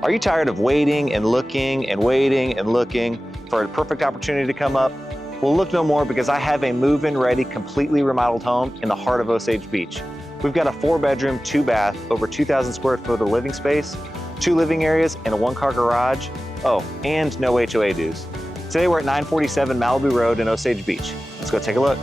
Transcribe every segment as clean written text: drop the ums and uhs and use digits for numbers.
Are you tired of waiting and looking and waiting and looking for a perfect opportunity to come up? Well, look no more, because I have a move-in ready, completely remodeled home in the heart of Osage Beach. We've got a 4-bedroom, 2-bath, over 2,000 square foot of living space, 2 living areas, and a 1-car garage. Oh, and no HOA dues. Today we're at 947 Malibu Road in Osage Beach. Let's go take a look.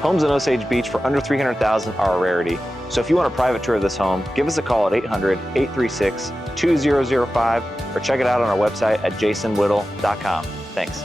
Homes in Osage Beach for under $300,000 are a rarity. So if you want a private tour of this home, give us a call at 800-836-2005 or check it out on our website at jasonwhittle.com. Thanks.